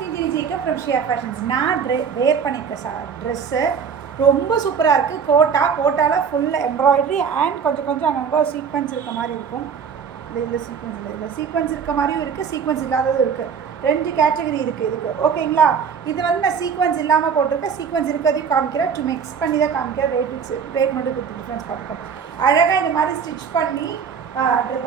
Sreeji Jacob from Shia fashions. நான் வேர் பண்ணியிருக்கேன் dress ரொம்ப சூப்பராக இருக்குது. கோட்டாவில் ஃபுல் எம்ப்ராய்டரி அண்ட் கொஞ்சம் அங்கங்கே சீக்வன்ஸ் இருக்க மாதிரி இருக்கும். இதில் சீக்வன்ஸ் இல்லை, இதில் சீக்வன்ஸ் இருக்க மாதிரியும் இருக்குது, சீக்வன்ஸ் இல்லாததும் இருக்குது. 2 கேட்டகரி இருக்குது இதுக்கு. ஓகேங்களா? இது வந்து நான் சீக்வன்ஸ் இல்லாமல் போட்டிருக்கேன், சீக்வன்ஸ் இருக்கிறதையும் காமிக்கிறேன். டு மிக்ஸ் பண்ணி தான் காமிக்கிறேன். ரேட் மட்டும் கொடுத்து டிஃப்ரென்ஸ் பார்த்துக்கோம். அழகாக இந்த மாதிரி ஸ்டிச் பண்ணி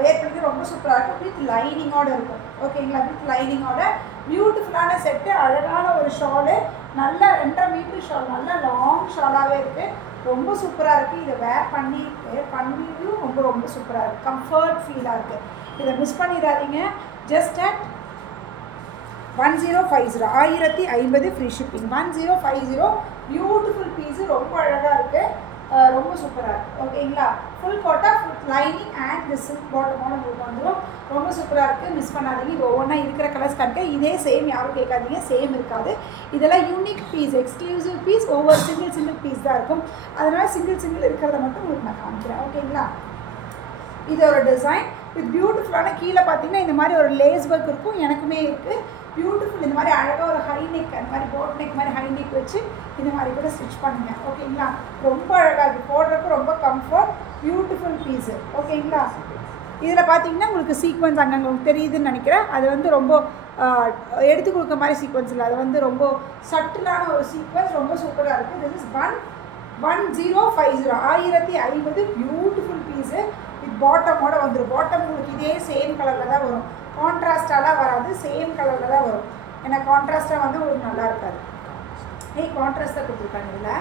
வேர் பண்ணிட்டு ரொம்ப சூப்பராக இருக்கும். வித் லைனிங்கோடு இருக்கும். ஓகேங்களா? வித் லைனிங்கோட பியூட்டிஃபுல்லான செட்டு. அழகான ஒரு ஷாலு, நல்லா 2.5 மீட்டர் ஷால், நல்லா லாங் ஷாலாகவே இருக்குது. ரொம்ப சூப்பராக இருக்குது. இதை வேர் பண்ணியும் ரொம்ப சூப்பராக இருக்குது. கம்ஃபர்ட் ஃபீலாக இருக்குது. இதை மிஸ் பண்ணிடாதீங்க. Just at 1050 1050 free shipping. 1050 beautiful piece, ரொம்ப அழகாக இருக்குது, ரொம்ப சூப்பராக இருக்குது. ஓகேங்களா? ஃபுல் கோட்டா, ஃபுல் லைனிங் அண்ட் திஸ் பாட்டமோட உங்களுக்கு வந்துடும். ரொம்ப சூப்பராக இருக்குது, மிஸ் பண்ணாதீங்க. இது ஒவ்வொன்றா இருக்கிற கலர்ஸ் கணக்கு. இதே சேம் யாரும் கேட்காதீங்க, சேம் இருக்காது. இதெல்லாம் யூனிக் பீஸ், எக்ஸ்க்ளூசிவ் பீஸ். ஒவ்வொரு சிங்கிள் பீஸ் தான் இருக்கும். அதனால் சிங்கிள் இருக்கிறத மட்டும் உங்களுக்கு நான் காமிக்கிறேன். ஓகேங்களா? இது ஒரு டிசைன் வித் பியூட்டிஃபுல்லான, கீழே பார்த்தீங்கன்னா இந்த மாதிரி ஒரு லேஸ் ஒர்க் இருக்கும். எனக்குமே இருக்குது. பியூட்டிஃபுல். இந்த மாதிரி அழகாக ஒரு ஹை நெக், அந்த மாதிரி போட் நெக் மாதிரி ஹை நெக் வச்சு இந்த மாதிரி கூட ஸ்டிச் பண்ணுங்க. ஓகேங்களா? ரொம்ப அழகாக இருக்குது, போடுறதுக்கு ரொம்ப கம்ஃபர்ட், பியூட்டிஃபுல் பீஸு. ஓகேங்களா? இதில் பார்த்தீங்கன்னா உங்களுக்கு சீக்வன்ஸ் அங்கங்கே உங்களுக்கு தெரியுதுன்னு நினைக்கிறேன். அது வந்து ரொம்ப எடுத்து கொடுக்க மாதிரி சீக்வன்ஸ் இல்லை, அது வந்து ரொம்ப சட்டிலான ஒரு சீக்வன்ஸ். ரொம்ப சூப்பராக இருக்குது. This is 1050 1050 beautiful piece with பாட்டமோட வந்துடும். பாட்டம் உங்களுக்கு இதே சேம் கலரில் தான் வரும், கான்ட்ராஸ்டாலாம் வராது, சேம் கலரில் தான் வரும். ஏன்னா கான்ட்ராஸ்டாக வந்து உங்களுக்கு நல்லா இருக்காது. கான்ட்ராஸ்டாக கொடுத்துருக்காங்க.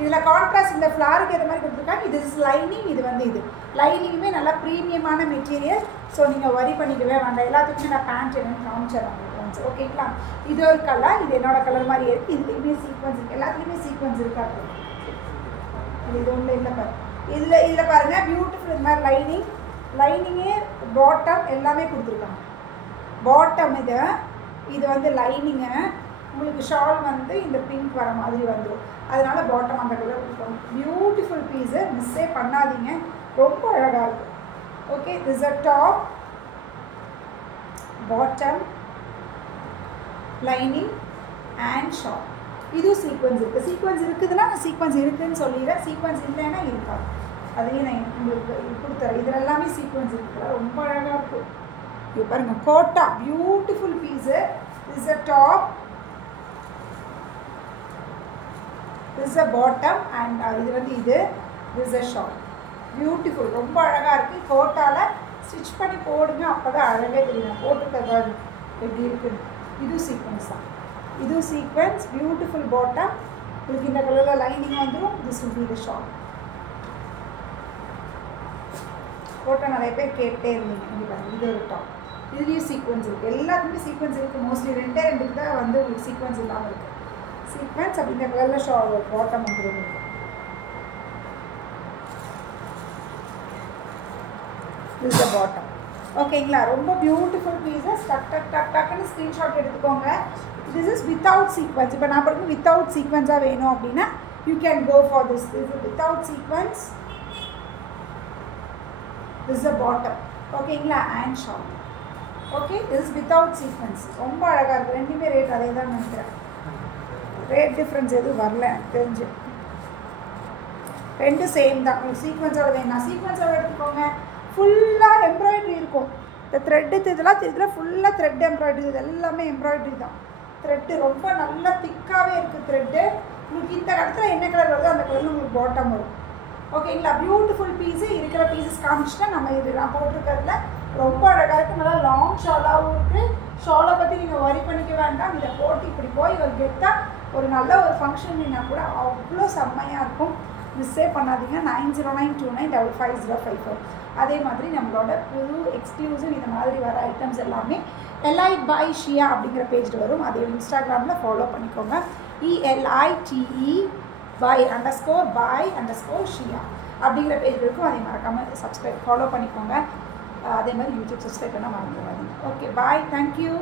இதில் கான்ட்ராஸ்ட் இந்த ஃப்ளாருக்கு ஏற்ற மாதிரி கொடுத்துருக்காங்க. இது இஸ் லைனிங். இது வந்து இது லைனிங்குமே நல்லா ப்ரீமியமான மெட்டீரியல். ஸோ நீங்கள் வரி பண்ணிக்கவே வேண்டாம். எல்லாத்துக்குமே நான் பேண்ட் என்னன்னு காமிச்சிடறேன் உங்களுக்கு வந்து. ஓகேங்களா? இது ஒரு கலர், இது என்னோட கலர் மாதிரி இருக்குது. இதுலேயுமே சீக்வன்ஸ் இருக்குது, எல்லாத்துலேயுமே சீக்வன்ஸ் இருக்காது. இது ஒன்றும் இல்லை பாரு. இதில் பாருங்கள், பியூட்டிஃபுல். இந்த மாதிரி லைனிங்கே பாட்டம் எல்லாமே கொடுத்துருக்காங்க. பாட்டம் இது வந்து லைனிங்கு. உங்களுக்கு ஷால் வந்து இந்த பிங்க் வர மாதிரி வந்துடும். அதனால் பாட்டம் அந்த கலர் கொடுப்பாங்க. பியூட்டிஃபுல் பீஸு, மிஸ்ஸே பண்ணாதீங்க. ரொம்ப அழகாக இருக்கும். Okay, this a top, bottom, lining and shawl. இதுவும் சீக்வன்ஸ் இருக்குது. சீக்வன்ஸ் இருக்குதுன்னா நான் சீக்வன்ஸ் இருக்குதுன்னு சொல்லிடுறேன். சீக்வன்ஸ் இல்லைன்னா இருக்காது. அதையும் நான் உங்களுக்கு கொடுத்துறேன். இதில் எல்லாமே சீக்வன்ஸ் இருக்குது. ரொம்ப அழகாக இருக்கும். இது பாருங்கள், Kota, beautiful piece. This a top, this a bottom and இது வந்து இது திஸ் அ ஷால். பியூட்டிஃபுல், ரொம்ப அழகாக இருக்குது. கோட்டாவில் ஸ்டிச் பண்ணி போடுங்க, அப்போ தான் அழகே தெரியும் போட்டுருக்கிறது எப்படி இருக்குன்னு. இதுவும் சீக்வன்ஸ் தான். இதுவும் சீக்வன்ஸ், பியூட்டிஃபுல் பாட்டம். உங்களுக்கு இந்த கலரில் லைனிங் வந்துடும். This will be the shawl. Kota நிறைய பேர் கேட்டே இருந்தீங்க. இங்கே பாருங்கள், இது ஒரு டாப். இதுலேயும் சீக்வன்ஸ் இருக்குது. எல்லாத்துக்குமே சீக்வன்ஸ் இருக்குது. மோஸ்ட்லி 2 தான் வந்து உங்களுக்கு சீக்வன்ஸ் இல்லாமல் இருக்குது. சீக்வன்ஸ் அப்படி இந்த கலரில் ஷால் பாட்டம் வந்துடும். this is the bottom. ஓகேங்களா? ரொம்ப பியூட்டிஃபுல் பீஸஸ். டக்குன்னு ஸ்க்ரீன்ஷாட் எடுத்துக்கோங்க. This is without sequins. இப்போ நான் படிக்கும் வித்தவுட் சீக்வன்ஸாக வேணும் அப்படின்னா you can go for this. This is without sequins. This is the bottom. ஓகேங்களா? And shawl. Okay, this is without sequins. ரொம்ப அழகாக இருக்குது. ரெண்டுமே ரேட் அதே தான் நினைக்கிறேன். ரேட் டிஃப்ரென்ஸ் எதுவும் வரல எனக்கு தெரிஞ்சு. 2 சேம் தான். உங்களுக்கு சீக்வன்ஸோட வேணும், சீக்வன்ஸோட எடுத்துக்கோங்க. ஃபுல்லாக எம்ப்ராய்டரி இருக்கும். இந்த த்ரெட்டு இதில் ஃபுல்லாக த்ரெட் எம்ப்ராய்டரி. இது எல்லாமே எம்ப்ராய்டரி தான். த்ரெட்டு ரொம்ப நல்லா திக்காகவே இருக்குது. த்ரெட்டு உங்களுக்கு இந்த இடத்துல என்ன கலர் வருதோ அந்த கலரில் உங்களுக்கு பாட்டம் வரும். ஓகேங்களா? Beautiful piece. இருக்கிற பீஸஸ் காமிச்சிட்டா நம்ம இது நான் போட்டிருக்கிறதுல ரொம்ப அழகாக இருக்குது. நல்லா லாங் ஷாலாகவும் இருக்குது. ஷாலை பற்றி நீங்கள் வரி பண்ணிக்க வேண்டாம். இதை போட்டு இப்படி போய் ஒரு கெத்தாக ஒரு நல்ல ஒரு ஃபங்க்ஷன்னா கூட அவ்வளோ செம்மையாக இருக்கும். மிஸ்ஸே பண்ணாதீங்க. 9092955054. அதே மாதிரி நம்மளோட புது எக்ஸ்க்ளூசிவ் இந்த மாதிரி வர ஐட்டம்ஸ் எல்லாமே எலைட் பை ஷியா அப்படிங்கிற பேஜில் வரும். அதே இன்ஸ்டாகிராமில் ஃபாலோ பண்ணிக்கோங்க. ELITE_by_ஷியா அப்படிங்கிற பேஜ் இருக்கும். அதே மறக்காமல் சப்ஸ்கிரைப் ஃபாலோ பண்ணிக்கோங்க. அதே மாதிரி யூடியூப் சப்ஸ்கிரைப் பண்ணால் மறந்துடாதீங்க. ஓகே, பாய், தேங்க்யூ.